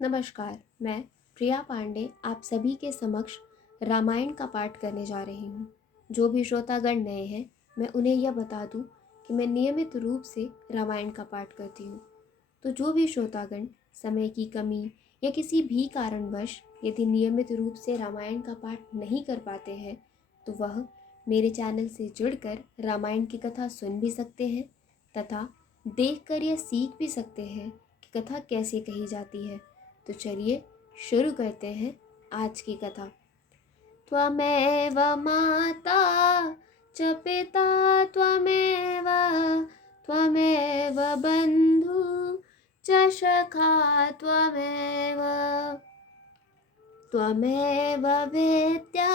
नमस्कार, मैं प्रिया पांडे आप सभी के समक्ष रामायण का पाठ करने जा रही हूँ। जो भी श्रोतागण नए हैं, मैं उन्हें यह बता दूँ कि मैं नियमित रूप से रामायण का पाठ करती हूँ। तो जो भी श्रोतागण समय की कमी या किसी भी कारणवश यदि नियमित रूप से रामायण का पाठ नहीं कर पाते हैं, तो वह मेरे चैनल से जुड़कर रामायण की कथा सुन भी सकते हैं तथा देखकर यह सीख भी सकते हैं कि कथा कैसे कही जाती है। तो चलिए शुरू करते हैं आज की कथा। त्वमेव माता च पिता त्वमेव त्वमेव बन्धु च सखा त्वमेव त्वमेव वेद्या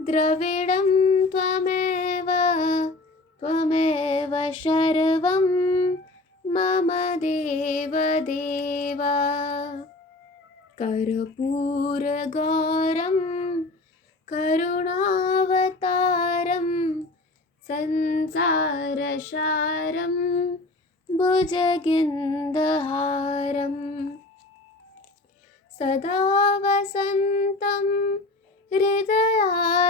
द्रविडं त्वमेव त्वमेव सर्वं मम देवदेव कर्पूरगौरं करुणावतारं संसारसारं भुजगेन्द्रहारं सदा वसन्तं हृदयारविन्दे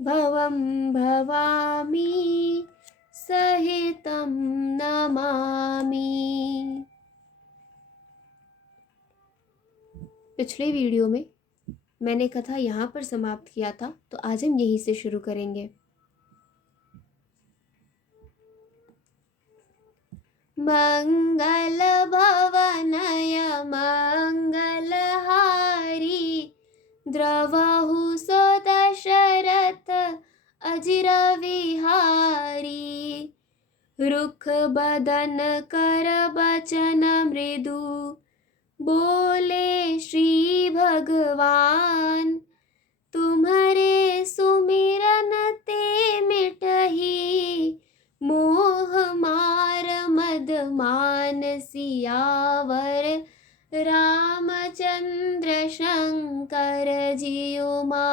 भवं भवामि सहितं नमामि। पिछले वीडियो में मैंने कथा यहाँ पर समाप्त किया था, तो आज हम यहीं से शुरू करेंगे। मंगल भवनय मंगलहारी द्रवहु सो दशरथ अजिर विहारी रुख बदन कर बचन मृदु बोले श्री भगवान तुम्हारे सुमिरन ते मिटहि मोह मार मद मान सियावर रामचंद्र शंकर जियुमा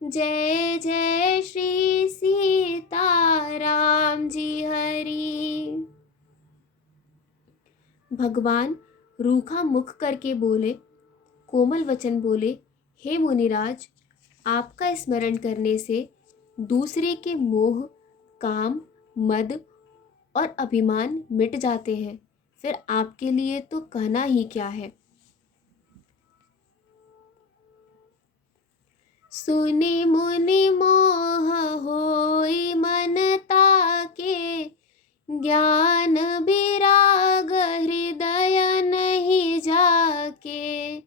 जय जय श्री सीताराम जी हरि। भगवान रूखा मुख करके बोले, कोमल वचन बोले, हे मुनिराज, आपका स्मरण करने से दूसरे के मोह, काम, मद और अभिमान मिट जाते हैं। फिर आपके लिए तो कहना ही क्या है। सुनि मुनि मोह होई मन ताके ज्ञान विराग हृदय नहीं जाके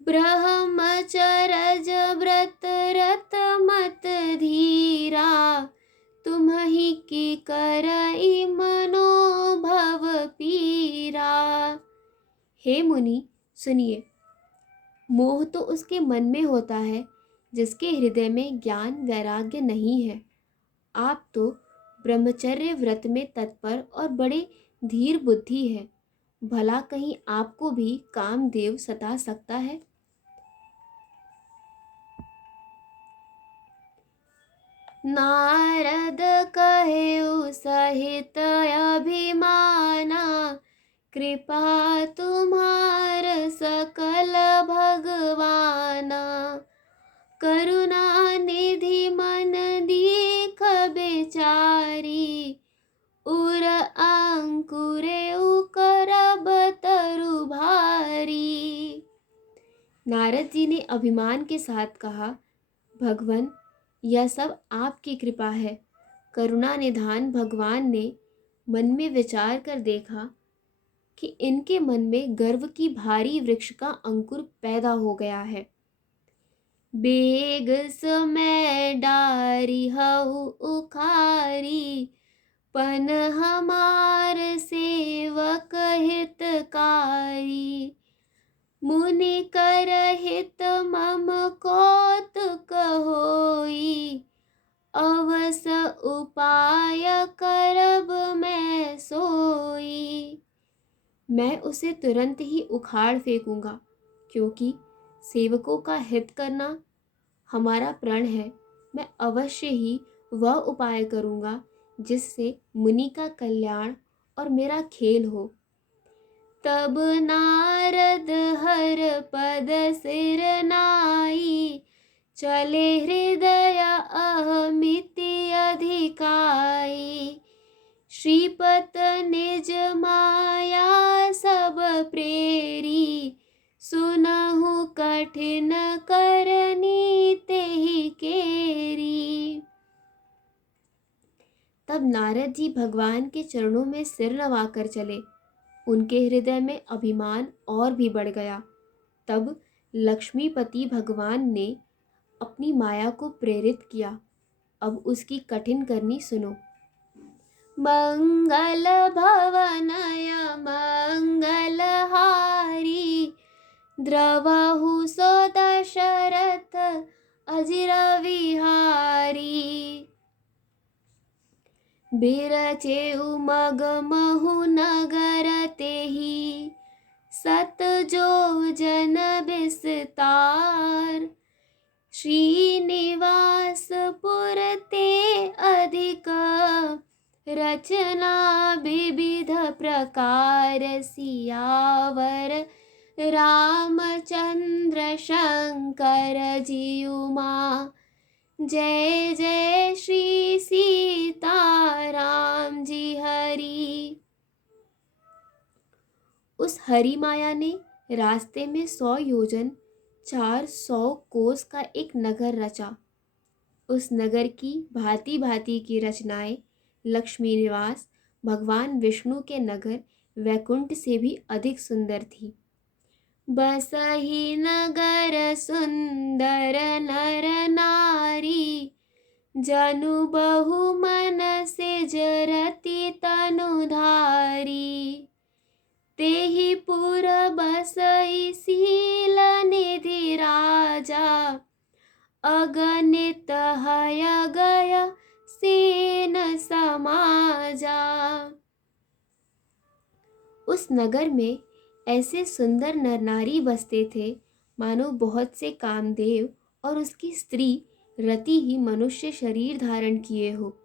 ब्रह्मचरज व्रत रत मत धीरा तुम्हि की करई मनोभव पीरा। हे मुनि सुनिए, मोह तो उसके मन में होता है जिसके हृदय में ज्ञान वैराग्य नहीं है। आप तो ब्रह्मचर्य व्रत में तत्पर और बड़े धीर बुद्धि है, भला कहीं आपको भी कामदेव सता सकता है। नारद कहेउ सहित अभिमाना कृपा तुम्हार सकल भगवाना करुणा निधि मन दीख बेचारी उर अंकुरे उकरब तरु भारी। नारद जी ने अभिमान के साथ कहा, भगवन यह सब आपकी कृपा है। करुणा निधान भगवान ने मन में विचार कर देखा कि इनके मन में गर्व की भारी वृक्ष का अंकुर पैदा हो गया है। बेग समय डारी हऊ उखारी पन हमार सेवक हितकारी मुनि कर हित मम कौतुक होई अवस उपाय करब मैं सोई। मैं उसे तुरंत ही उखाड़ फेंकूंगा, क्योंकि सेवकों का हित करना हमारा प्रण है। मैं अवश्य ही वह उपाय करूंगा जिससे मुनि का कल्याण और मेरा खेल हो। तब नारद हर पद सिर नाई, चले हृदय अहमिति अधिकाई। श्रीपत निज माया सब प्रेरी, सुनहु कठिन करनी तेहि केरी। तब नारद जी भगवान के चरणों में सिर नवाकर चले। उनके हृदय में अभिमान और भी बढ़ गया। तब लक्ष्मीपति भगवान ने अपनी माया को प्रेरित किया। अब उसकी कठिन करनी सुनो। मंगल भवनय मंगलहारी, द्रवहु सो दशरथ अजिर विहारी। बिरचेउ मगमहु नगर तेहि, सत जो जन विस्तार। श्रीनिवास पुर ते अधिक, रचना विविध प्रकार। सियावर रामचंद्र शंकर जियुमा, जय जय श्री सीताराम जी हरि। उस हरि माया ने रास्ते में 100 योजन 400 कोस का एक नगर रचा। उस नगर की भांति भांति की रचनाएं लक्ष्मी निवास भगवान विष्णु के नगर वैकुंठ से भी अधिक सुंदर थी। बसहि नगर सुंदर नर नारी, जनु बहु मन से जरति तनुधारी। तेहि पुर बसई शील निधि राजा, अगणित हय गय सेन समाजा। उस नगर में ऐसे सुंदर नर नारी बसते थे मानो बहुत से कामदेव और उसकी स्त्री रति ही मनुष्य शरीर धारण किए हो।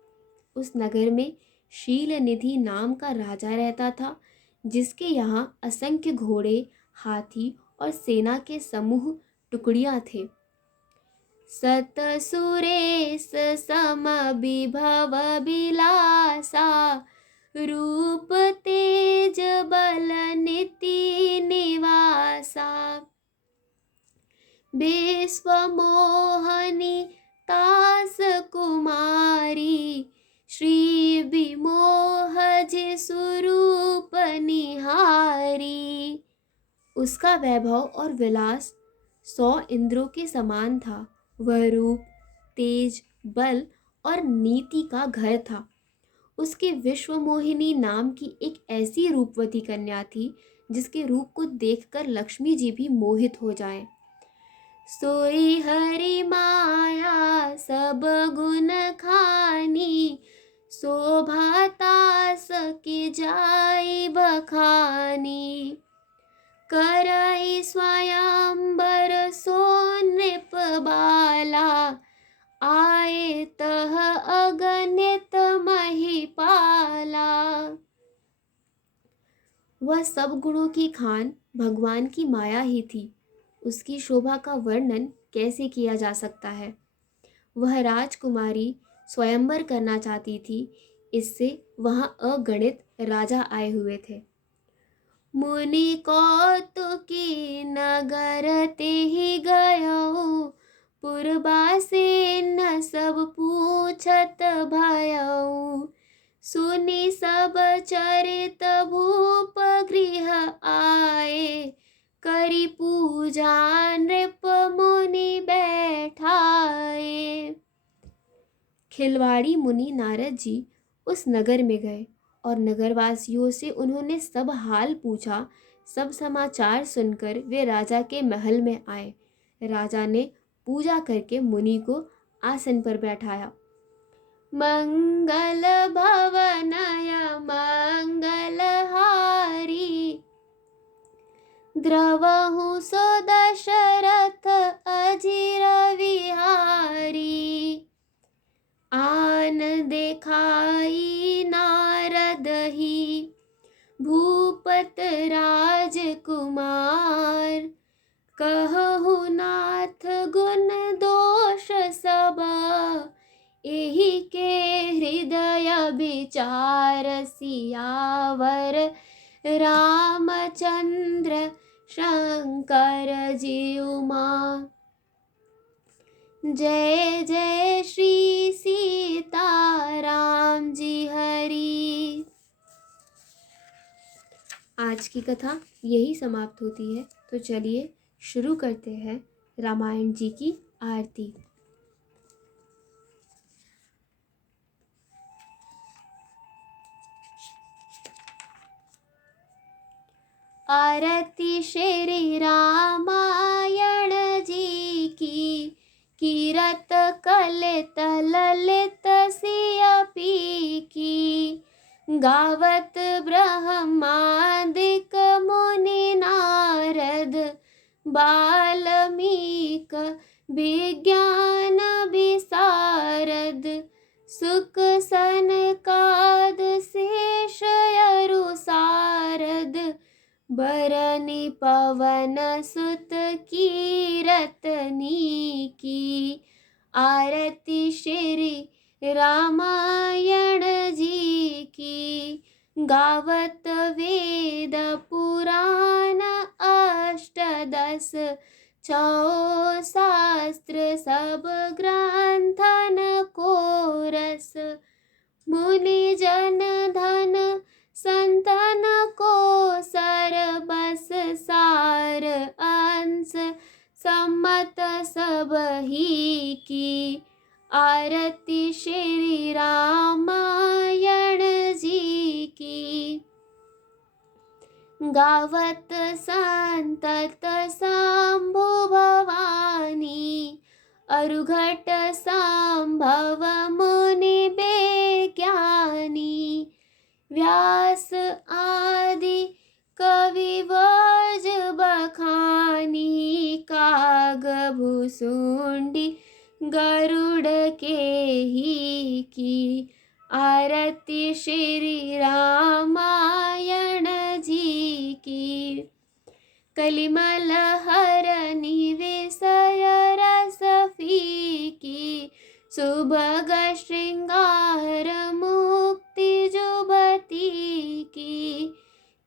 उस नगर में शील निधि नाम का राजा रहता था, जिसके यहाँ असंख्य घोड़े, हाथी और सेना के समूह टुकड़ियाँ थे। सत सुरेश सम विभव बिलासा, रूप तेज बल नीति निवासा। विश्व मोहनी तास कुमारी, श्री विमोह जि स्वरूप निहारी। उसका वैभव और विलास 100 इंद्रों के समान था। वह रूप, तेज, बल और नीति का घर था। उसके विश्वमोहिनी नाम की एक ऐसी रूपवती कन्या थी जिसके रूप को देखकर लक्ष्मी जी भी मोहित हो जाएं। सोई हरि माया सब गुण खानी, शोभा तास की जाई बखानी। करई स्वयंवर सो नृप बाला, आए तह अगणित महिपाला। वह सब गुणों की खान भगवान की माया ही थी। उसकी शोभा का वर्णन कैसे किया जा सकता है। वह राजकुमारी स्वयंवर करना चाहती थी, इससे वहां अगणित राजा आए हुए थे। मुनि कौतुकी नगर तेहि गयौ, पुरबासे न सब पूछत भयौ। सुनि सब चरित भूप गृह आए, करी पूजा नृप मुनि बैठाए। खिलवाड़ी मुनि नारद जी उस नगर में गए और नगरवासियों से उन्होंने सब हाल पूछा। सब समाचार सुनकर वे राजा के महल में आए। राजा ने पूजा करके मुनि को आसन पर बैठाया। मंगल भवनय मंगलहारी, द्रवहु सो दशरथ अजिर विहारी। आन देखाई नारद ही, भूपत राज कुमार। कहु नाथ गुण दोष सब, एहि के हृदय विचार। सियावर रामचंद्र शंकर जीउ मां। जय जय श्री सीताराम जी हरि। आज की कथा यही समाप्त होती है। तो चलिए शुरू करते हैं रामायण जी की आरती। आरती श्री रामायण जी की, कीरत कलित ललित सिय पीकी। गावत ब्रह्मादिक मुनि नारद, बाल्मीक विज्ञान विशारद। सुक सनकाद शेष अरु सारद, बरनि पवन सुत कीरतनी की। आरती श्री रामायण जी की, गावत वेद पुराण अष्टदश। छौ शास्त्र सब ग्रंथन को रस, मुनि जन धन संतन को सर। बस सार अंश सम्मत सब ही की। आरती श्री रामायण जी की, गावत संतत शंभु भवानी। अरुघट संभव मुनि बेज्ञानी, व्यास आदि कवि वर्ज बखानी। काग भुसुंडी गरुड़ के ही की। आरती श्री रामायण जी की, कलिमल हरनि विषय रस फीकी। सुभग श्रृंगार मुक्ति जुबती की।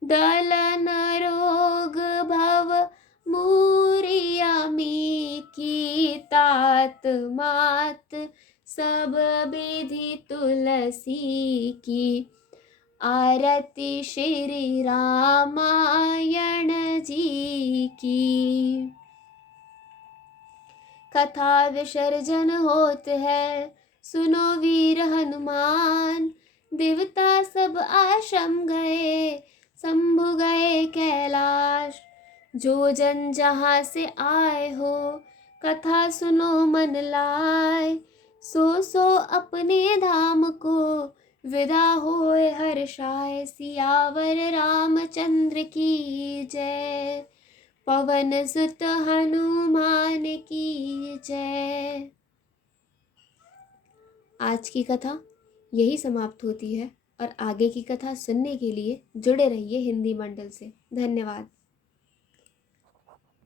दलन रोग भव मूरियमी की। तात मात सब विधि तुलसी की। आरती श्री रामायण जी की। कथा विसर्जन होत है, सुनो वीर हनुमान। देवता सब आश्रम गए, शंभु गए कैलाश। जो जन जहाँ से आए हो, कथा सुनो मन लाए। सो अपने धाम को विदा होए हर्षाय। सियावर रामचंद्र की जय, पवन सुत हनुमान की जय। आज की कथा यही समाप्त होती है और आगे की कथा सुनने के लिए जुड़े रहिए हिंदी मंडल से। धन्यवाद।